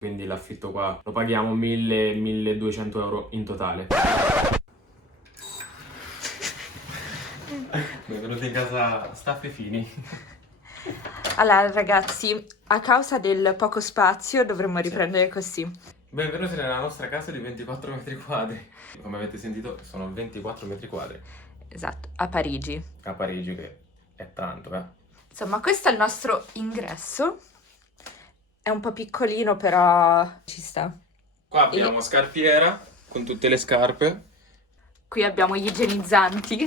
quindi l'affitto qua lo paghiamo 1000-1200 euro in totale. Mi è venuto in casa staffe fini. Allora ragazzi, a causa del poco spazio dovremmo riprendere così. Benvenuti nella nostra casa di 24 metri quadri. Come avete sentito sono 24 metri quadri. Esatto, a Parigi. A Parigi, che è tanto, eh. Insomma, questo è il nostro ingresso. È un po' piccolino, però ci sta. Qua abbiamo scarpiera con tutte le scarpe. Qui abbiamo gli igienizzanti,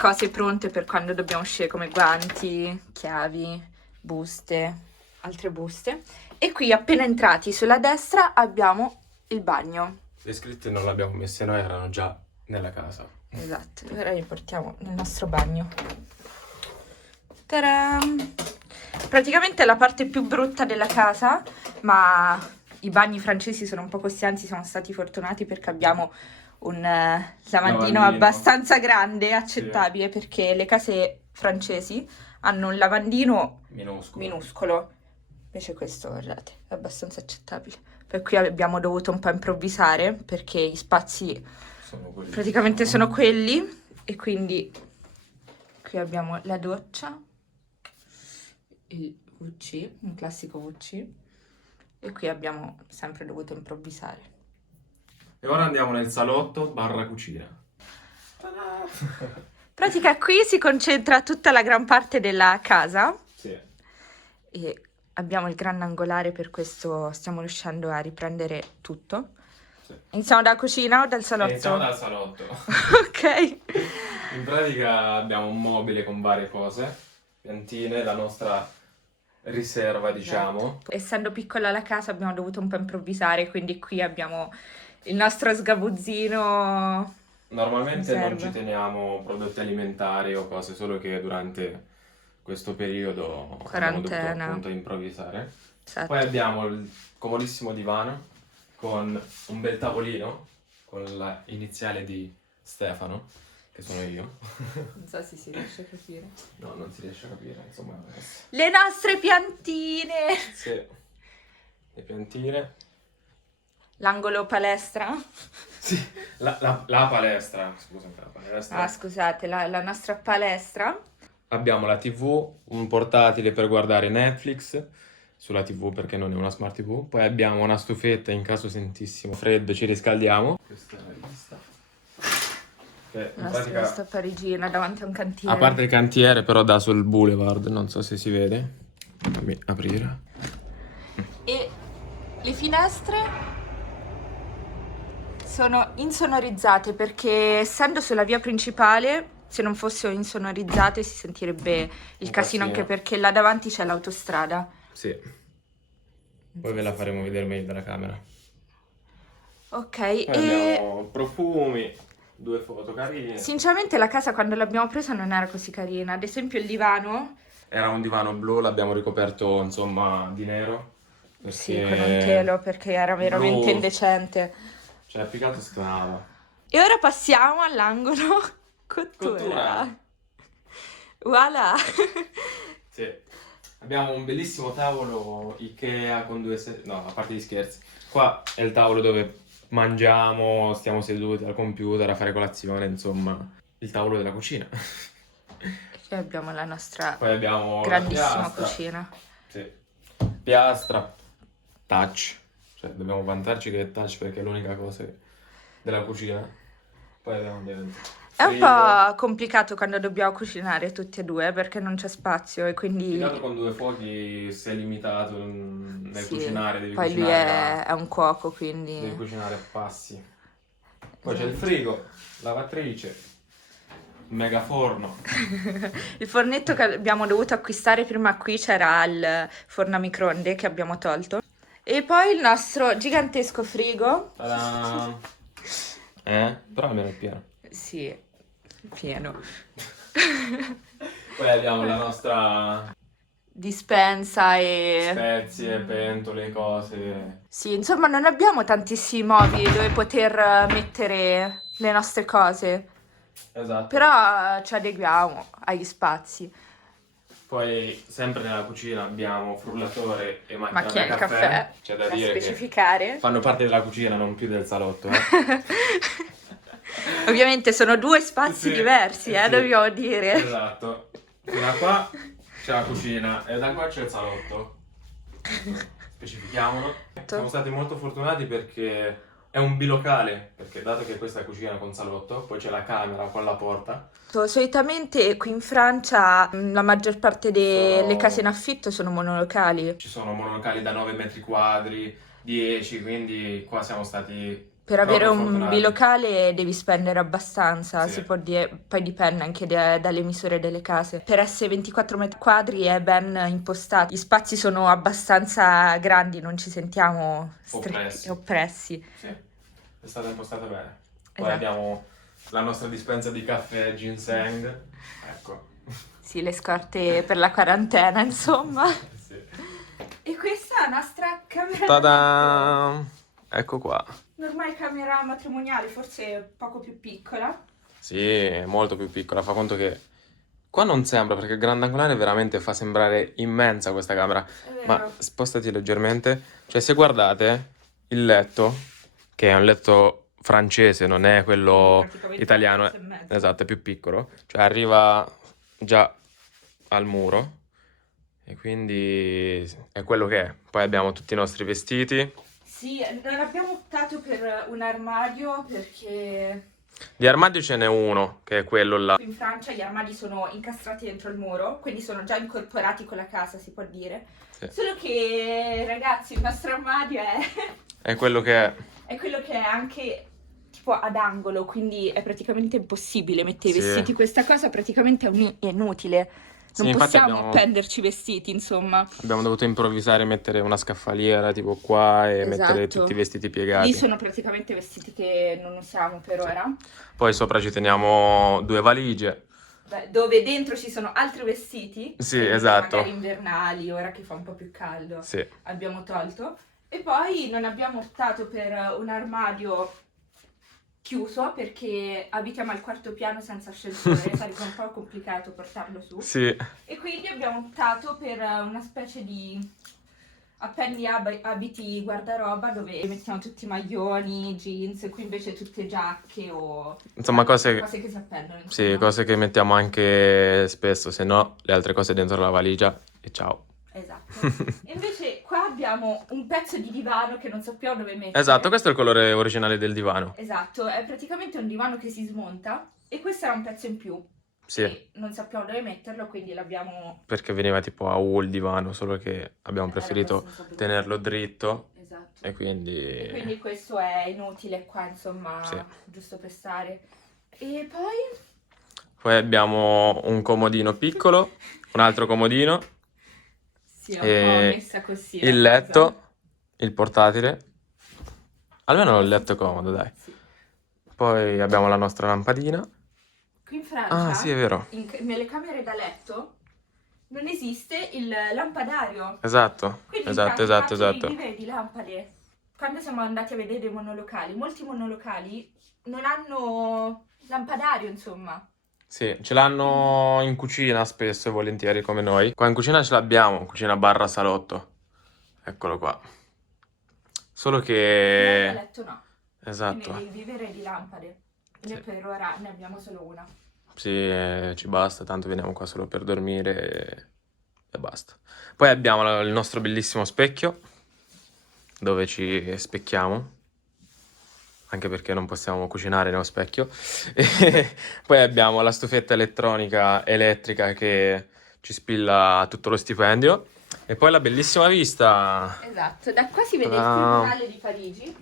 cose pronte per quando dobbiamo uscire, come guanti, chiavi, buste, altre buste. E qui appena entrati sulla destra abbiamo il bagno. Le scritte non le abbiamo messe noi, erano già nella casa. Esatto, ora li portiamo nel nostro bagno. Tadam! Praticamente è la parte più brutta della casa, ma i bagni francesi sono un po' costanti, siamo stati fortunati perché abbiamo un lavandino abbastanza grande, accettabile, perché le case francesi hanno un lavandino minuscolo. Invece questo, guardate, è abbastanza accettabile. Per qui abbiamo dovuto un po' improvvisare perché gli spazi praticamente sono quelli, e quindi qui abbiamo la doccia, il WC, un classico WC, e qui abbiamo sempre dovuto improvvisare. E ora andiamo nel salotto barra cucina. In pratica qui si concentra tutta la gran parte della casa. Sì. E abbiamo il grandangolare, per questo stiamo riuscendo a riprendere tutto. Sì. Iniziamo dalla cucina o dal salotto? Iniziamo dal salotto. Ok. In pratica abbiamo un mobile con varie cose, piantine, la nostra riserva, diciamo. Essendo piccola la casa abbiamo dovuto un po' improvvisare, quindi qui abbiamo il nostro sgabuzzino. Normalmente non Riserva. ci teniamo prodotti alimentari o cose, solo che durante questo periodo abbiamo dovuto Quarantena. appunto improvvisare. Esatto. Poi abbiamo il comodissimo divano con un bel tavolino con la iniziale di Stefano, che sono io. Non so se si riesce a capire. No, non si riesce a capire, insomma. Le nostre piantine! Sì, le piantine. L'angolo palestra. Sì, la palestra, scusate, la palestra. Ah, scusate, la nostra palestra. Abbiamo la TV, un portatile per guardare Netflix sulla TV perché non è una smart TV. Poi abbiamo una stufetta in caso sentissimo freddo ci riscaldiamo. Questa è la rivista. Che in La nostra pratica, rivista parigina davanti a un cantiere. a parte il cantiere, però dà sul boulevard, non so se si vede. Fammi aprire. E le finestre sono insonorizzate perché, essendo sulla via principale, se non fossero insonorizzate si sentirebbe il casino, anche perché là davanti c'è l'autostrada. Sì. Poi ve la faremo vedere meglio dalla camera. Ok, Poi e abbiamo profumi, due foto carine. sinceramente la casa quando l'abbiamo presa non era così carina. Ad esempio il divano, Era un divano blu, l'abbiamo ricoperto insomma di nero. sì, Perché con un telo, perché era veramente blu, indecente. cioè più che altro stonava. E ora passiamo all'angolo cottura. Voilà. Sì. Abbiamo un bellissimo tavolo Ikea con no, a parte gli scherzi. Qua è il tavolo dove mangiamo, stiamo seduti al computer a fare colazione, insomma, il tavolo della cucina. Qui abbiamo la nostra Poi abbiamo la grandissima piastra. cucina. Sì. Piastra, touch. Cioè dobbiamo vantarci che è touch perché è l'unica cosa della cucina. Poi abbiamo dentro. È un po' complicato quando dobbiamo cucinare tutti e due perché non c'è spazio e quindi... Peccato con due fuochi sei limitato nel Sì, cucinare, devi poi lui cucinare è un cuoco, devi quindi... cucinare a passi. Poi c'è il frigo, lavatrice, mega forno. Il fornetto che abbiamo dovuto acquistare prima qui, c'era il forno a microonde che abbiamo tolto. E poi il nostro gigantesco frigo. Ta-da! Però almeno è pieno. Sì, pieno. Poi abbiamo la nostra Dispensa e... spezie, pentole, cose. Sì, insomma non abbiamo tantissimi mobili dove poter mettere le nostre cose, Esatto. però ci adeguiamo agli spazi. Poi sempre nella cucina abbiamo frullatore e macchina Macchina da del caffè. caffè, C'è da da dire specificare. che fanno parte della cucina, non più del salotto. Ovviamente sono due spazi Sì, diversi, sì. dobbiamo dire. Esatto. Da qua c'è la cucina e da qua c'è il salotto. Specifichiamolo. Siamo stati molto fortunati perché è un bilocale, perché dato che questa è cucina con salotto, poi c'è la camera con la porta. Solitamente qui in Francia la maggior parte delle case in affitto sono monolocali. Ci sono monolocali da 9 metri quadri, 10, quindi qua siamo stati Per avere proprio un fortunati. bilocale devi spendere abbastanza, Sì. si può dire, poi dipende anche dalle misure delle case. Per essere 24 metri quadri è ben impostato, gli spazi sono abbastanza grandi, non ci sentiamo stretti e oppressi. Sì, è stata impostata bene. Poi Esatto. abbiamo la nostra dispensa di caffè ginseng, ecco. Sì, le scorte per la quarantena, insomma. Sì. E questa è la nostra camera. Ta-da! Ecco qua. Normale camera matrimoniale, forse poco più piccola. Sì, è molto più piccola, fa conto che qua non sembra perché il grandangolare veramente fa sembrare immensa questa camera. È vero. Ma spostati leggermente, cioè se guardate il letto, che è un letto francese, non è quello Praticamente italiano, un pezzo e mezzo. esatto, è più piccolo, cioè arriva già al muro e quindi è quello che è. Poi abbiamo tutti i nostri vestiti. Sì, non abbiamo optato per un armadio perché Di armadio ce n'è uno, che è quello là. qui in Francia gli armadi sono incastrati dentro il muro, quindi sono già incorporati con la casa, si può dire. Sì. Solo che, ragazzi, il nostro armadio È quello che è. è quello che è anche tipo ad angolo, quindi è praticamente impossibile mettere i Sì. vestiti. Questa cosa praticamente è inutile. Sì, Non infatti possiamo abbiamo- appenderci i vestiti, insomma. Abbiamo dovuto improvvisare e mettere una scaffaliera tipo qua e mettere Esatto. tutti i vestiti piegati. Lì sono praticamente vestiti che non usiamo per Sì. ora. Poi sopra ci teniamo 2 valigie. Beh, dove dentro ci sono altri vestiti. Sì, quelli esatto. Magari invernali, ora che fa un po' più caldo. Sì. Abbiamo tolto. E poi non abbiamo optato per un armadio chiuso perché abitiamo al quarto piano senza ascensore, sarebbe un po' complicato portarlo su. Sì. E quindi abbiamo optato per una specie di appendi abiti guardaroba dove mettiamo tutti i maglioni, jeans, qui invece tutte giacche o Insomma, cose che si appendono. Sì, insomma. cose che mettiamo anche spesso, se no le altre cose dentro la valigia e ciao. Esatto. E invece qua abbiamo un pezzo di divano che non sappiamo dove mettere. Esatto, questo è il colore originale del divano. Esatto, è praticamente un divano che si smonta e questo era un pezzo in più. Sì, E non sappiamo dove metterlo, quindi l'abbiamo... perché veniva tipo a U il divano, solo che abbiamo era preferito abbastanza brutto. tenerlo dritto Esatto. e quindi... E quindi questo è inutile qua, insomma, Sì. giusto per stare. E poi... Poi abbiamo un comodino piccolo, un altro comodino, Sì, è un E po' messa così. la il cosa. letto, il portatile. Almeno il letto è comodo, dai. Sì. Poi abbiamo la nostra lampadina. Qui in Francia, Ah, sì, è vero. nelle camere da letto, non esiste il lampadario. Esatto, Quindi esatto, in pratica esatto, tu esatto. devi vivere di lampade. Quando siamo andati a vedere dei monolocali, molti monolocali non hanno lampadario, insomma. Sì, ce l'hanno in cucina spesso e volentieri come noi. Qua in cucina ce l'abbiamo, cucina barra salotto. Eccolo qua. Solo Da che... letto no. Quindi Esatto. devi vivere di lampade. Noi Sì. per ora ne abbiamo solo una. Sì, ci basta, tanto veniamo qua solo per dormire e basta. Poi abbiamo il nostro bellissimo specchio, dove ci specchiamo, anche perché non possiamo cucinare nello specchio. E poi abbiamo la stufetta elettrica che ci spilla tutto lo stipendio. E poi la bellissima vista. Esatto, da qua si vede il Ta-da. Tribunale di Parigi.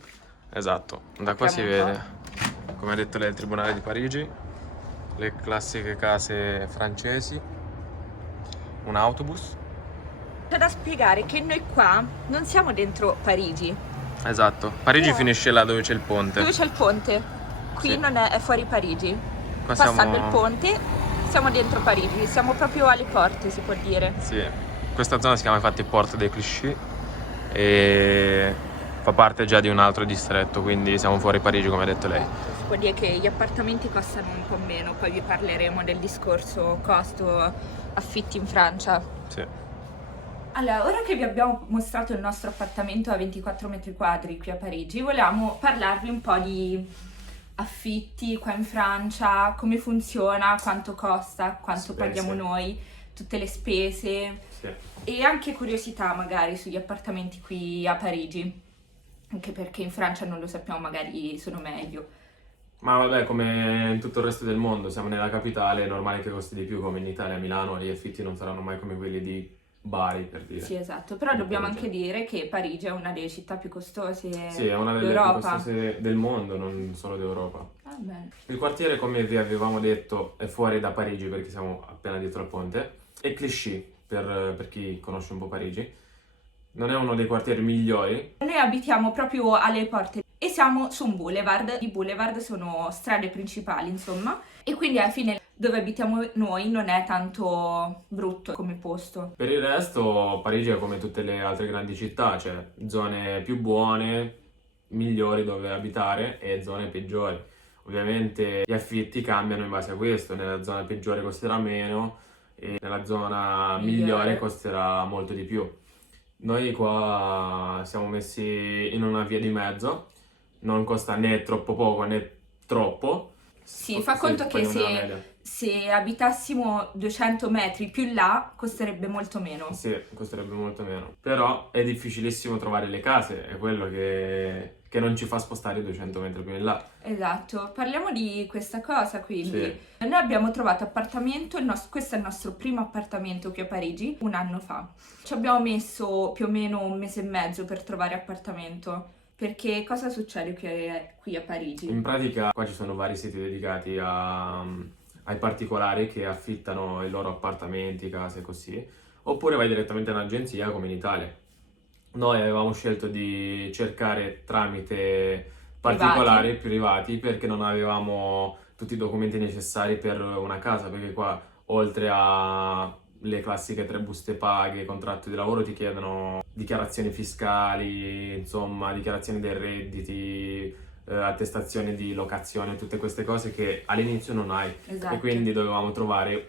Esatto, da qua si Apriamo un vede, come ha detto lei, il Tribunale di Parigi, le classiche case francesi, un autobus. C'è da spiegare che noi qua non siamo dentro Parigi. Esatto, Parigi Però- finisce là dove c'è il ponte. Dove c'è il ponte? Qui Sì. non è fuori Parigi. Qua Passando siamo- il ponte siamo dentro Parigi, siamo proprio alle porte, si può dire. Sì, questa zona si chiama infatti Porte des Clichy e fa parte già di un altro distretto, quindi siamo fuori Parigi come ha detto lei. vuol dire che gli appartamenti costano un po' meno, poi vi parleremo del discorso costo affitti in Francia. Sì. Allora, ora che vi abbiamo mostrato il nostro appartamento a 24 metri quadri qui a Parigi, volevamo parlarvi un po' di affitti qua in Francia, come funziona, quanto costa, quanto paghiamo noi, tutte le spese e anche curiosità magari sugli appartamenti qui a Parigi, anche perché in Francia non lo sappiamo, magari sono meglio. Ma vabbè, come in tutto il resto del mondo, siamo nella capitale, è normale che costi di più, come in Italia, a Milano, gli affitti non saranno mai come quelli di Bari, per dire. Sì, esatto, però dobbiamo anche dire che Parigi è una delle città più costose Sì, è una delle più costose del mondo, non solo d'Europa. Ah, bene. Il quartiere, come vi avevamo detto, è fuori da Parigi perché siamo appena dietro al ponte. È Clichy, per chi conosce un po' Parigi. Non è uno dei quartieri migliori. Noi abitiamo proprio alle porte e siamo su un boulevard. I boulevard sono strade principali, insomma, e quindi alla fine dove abitiamo noi non è tanto brutto come posto. Per il resto, Parigi è come tutte le altre grandi città, cioè zone più buone, migliori dove abitare e zone peggiori. Ovviamente gli affitti cambiano in base a questo, nella zona peggiore costerà meno e nella zona migliore costerà molto di più. Noi qua siamo messi in una via di mezzo, non costa né troppo poco né troppo. Sì, fa conto che se abitassimo 200 metri più in là costerebbe molto meno. Sì, costerebbe molto meno. Però è difficilissimo trovare le case, è quello che non ci fa spostare 200 metri più in là. Esatto, parliamo di questa cosa quindi. Sì. Noi abbiamo trovato appartamento, questo è il nostro primo appartamento qui a Parigi, un anno fa. Ci abbiamo messo più o meno un mese e mezzo per trovare appartamento. Perché cosa succede qui a Parigi? In pratica qua ci sono vari siti dedicati ai particolari che affittano i loro appartamenti, case così, oppure vai direttamente in agenzia come in Italia. Noi avevamo scelto di cercare tramite particolari privati perché non avevamo tutti i documenti necessari per una casa, perché qua oltre alle classiche 3 buste paghe, contratto di lavoro, ti chiedono dichiarazioni fiscali, insomma, dichiarazioni dei redditi, attestazioni di locazione, tutte queste cose che all'inizio non hai. Esatto. E quindi dovevamo trovare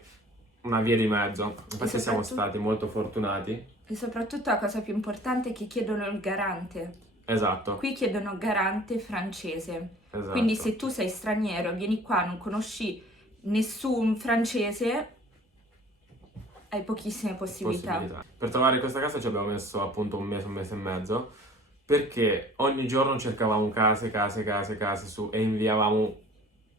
una via di mezzo. Infatti siamo stati molto fortunati. E soprattutto la cosa più importante è che chiedono il garante. Esatto. Qui chiedono garante francese. Esatto. Quindi se tu sei straniero, vieni qua, non conosci nessun francese, hai pochissime possibilità. Per trovare questa casa ci abbiamo messo appunto un mese e mezzo, perché ogni giorno cercavamo case su e inviavamo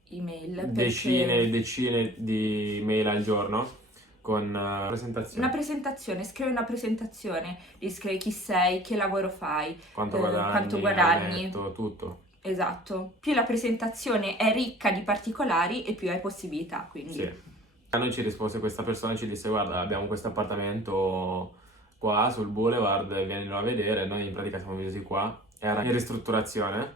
email, decine e decine di mail al giorno con presentazioni. Una presentazione, scrivi una presentazione, gli scrivi chi sei, che lavoro fai, quanto guadagni, netto, tutto. Esatto. Più la presentazione è ricca di particolari e più hai possibilità, quindi. Sì. A noi ci rispose questa persona e ci disse: guarda, abbiamo questo appartamento qua sul boulevard, vienilo a vedere. Noi in pratica siamo venuti qua, era in ristrutturazione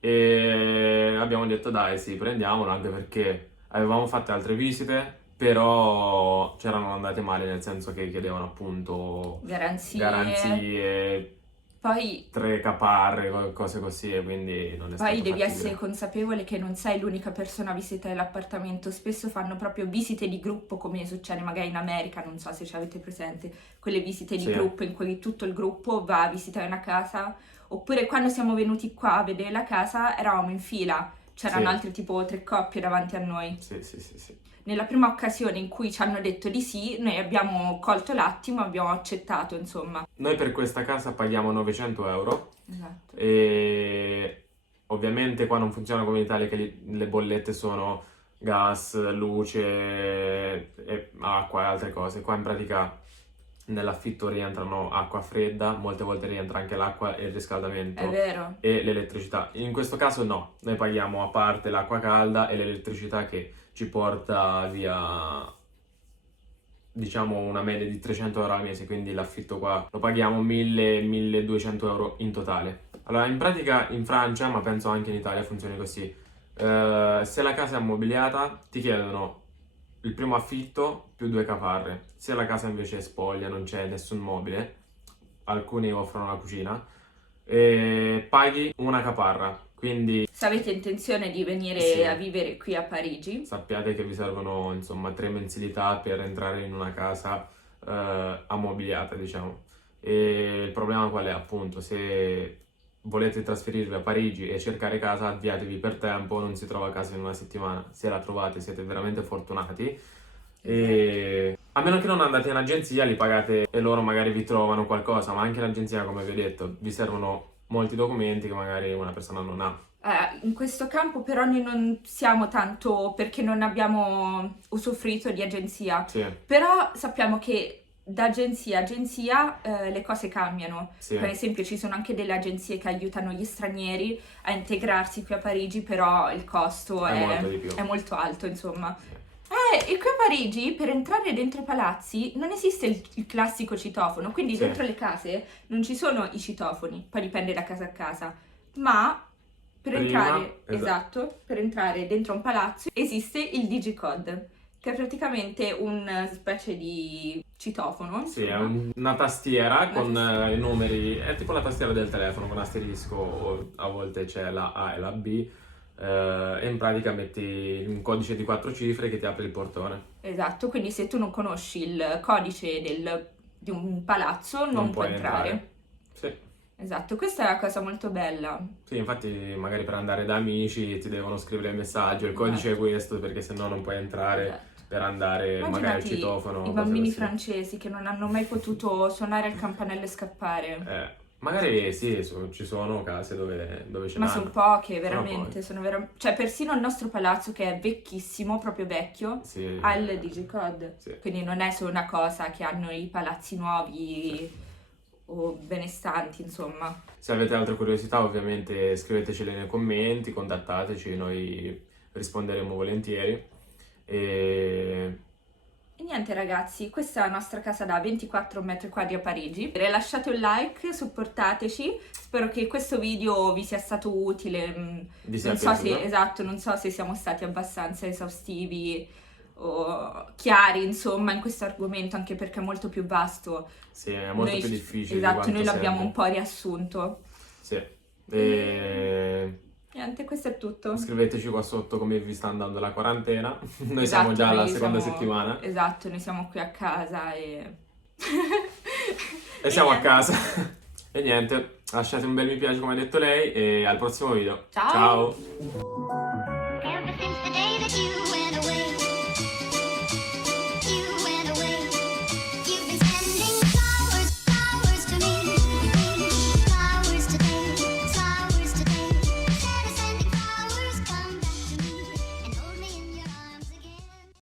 e abbiamo detto dai sì, prendiamolo, anche perché avevamo fatto altre visite, però c'erano andate male, nel senso che chiedevano appunto garanzie, poi 3 caparre, cose così, e quindi non è stato poi devi fattibile. essere consapevole che non sei l'unica persona a visitare l'appartamento, spesso fanno proprio visite di gruppo, come succede magari in America, non so se ci avete presente, quelle visite di gruppo in cui tutto il gruppo va a visitare una casa, oppure quando siamo venuti qua a vedere la casa eravamo in fila, c'erano altre tipo 3 coppie davanti a noi. Sì. Nella prima occasione in cui ci hanno detto di sì, noi abbiamo colto l'attimo, abbiamo accettato, insomma. Noi per questa casa paghiamo 900 euro. Esatto. E ovviamente qua non funziona come in Italia, che le bollette sono gas, luce, e acqua e altre cose. Qua in pratica nell'affitto rientrano acqua fredda, molte volte rientra anche l'acqua e il riscaldamento. È vero. E l'elettricità. In questo caso no, noi paghiamo a parte l'acqua calda e l'elettricità che ci porta via, diciamo, una media di 300 euro al mese, quindi l'affitto qua lo paghiamo 1000-1200 euro in totale. Allora, in pratica in Francia, ma penso anche in Italia funzioni così, se la casa è ammobiliata ti chiedono il primo affitto più 2 caparre. Se la casa invece è spoglia, non c'è nessun mobile, alcuni offrono la cucina, paghi una caparra. Quindi Se avete intenzione di venire sì, a vivere qui a Parigi, sappiate che vi servono insomma 3 mensilità per entrare in una casa ammobiliata, diciamo. E il problema qual è? Appunto, se volete trasferirvi a Parigi e cercare casa, avviatevi per tempo, non si trova casa in una settimana. Se la trovate siete veramente fortunati. E a meno che non andate in agenzia, li pagate e loro magari vi trovano qualcosa, ma anche in agenzia, come vi ho detto, vi servono molti documenti che magari una persona non ha. in questo campo però noi non siamo tanto perché non abbiamo usufruito di agenzia, Sì, però sappiamo che da agenzia a agenzia le cose cambiano. sì, Per esempio ci sono anche delle agenzie che aiutano gli stranieri a integrarsi qui a Parigi, però il costo è molto di più. è molto alto, insomma. E qui a Parigi per entrare dentro i palazzi non esiste il classico citofono, quindi Sì. dentro le case non ci sono i citofoni, poi dipende da casa a casa, ma per Prima, entrare, esatto, per entrare dentro un palazzo esiste il Digicode, che è praticamente una specie di citofono, Sì, è insomma. una tastiera Una con tastiera. i numeri, è tipo la tastiera del telefono con asterisco, o a volte c'è la A e la B, e in pratica metti un codice di 4 cifre che ti apre il portone. Esatto, quindi se tu non conosci il codice di un palazzo non puoi entrare. Sì. Esatto, questa è una cosa molto bella. Sì, infatti magari per andare da amici ti devono scrivere il messaggio, il codice è questo perché sennò non puoi entrare Esatto. per andare magari al Immaginati citofono o i cose bambini così. francesi che non hanno mai potuto suonare il campanello e scappare. Magari sì, ci sono case dove ce Ma l'hanno. sono poche, Sono veramente. poche. Cioè, persino il nostro palazzo, che è vecchissimo, proprio vecchio, Sì, ha il Digicode. sì. Quindi non è solo una cosa che hanno i palazzi nuovi o benestanti, insomma. Se avete altre curiosità, ovviamente scrivetecele nei commenti, contattateci, noi risponderemo volentieri. E E niente ragazzi, questa è la nostra casa da 24 metri quadri a Parigi. Lasciate un like, supportateci. Spero che questo video vi sia stato utile. vi sia Non so se, piaciuto? esatto, non so se siamo stati abbastanza esaustivi o chiari, insomma, in questo argomento, anche perché è molto più vasto. Sì, è molto Noi- più difficile di Esatto, quanto noi l'abbiamo sembri. un po' riassunto. Sì. E Niente, questo è tutto. scriveteci qua sotto come vi sta andando la quarantena. Noi Esatto, siamo già alla noi seconda siamo- settimana Esatto, noi siamo qui a casa e... e siamo a niente. casa. E niente, lasciate un bel mi piace come ha detto lei e al prossimo video. Ciao. Ciao.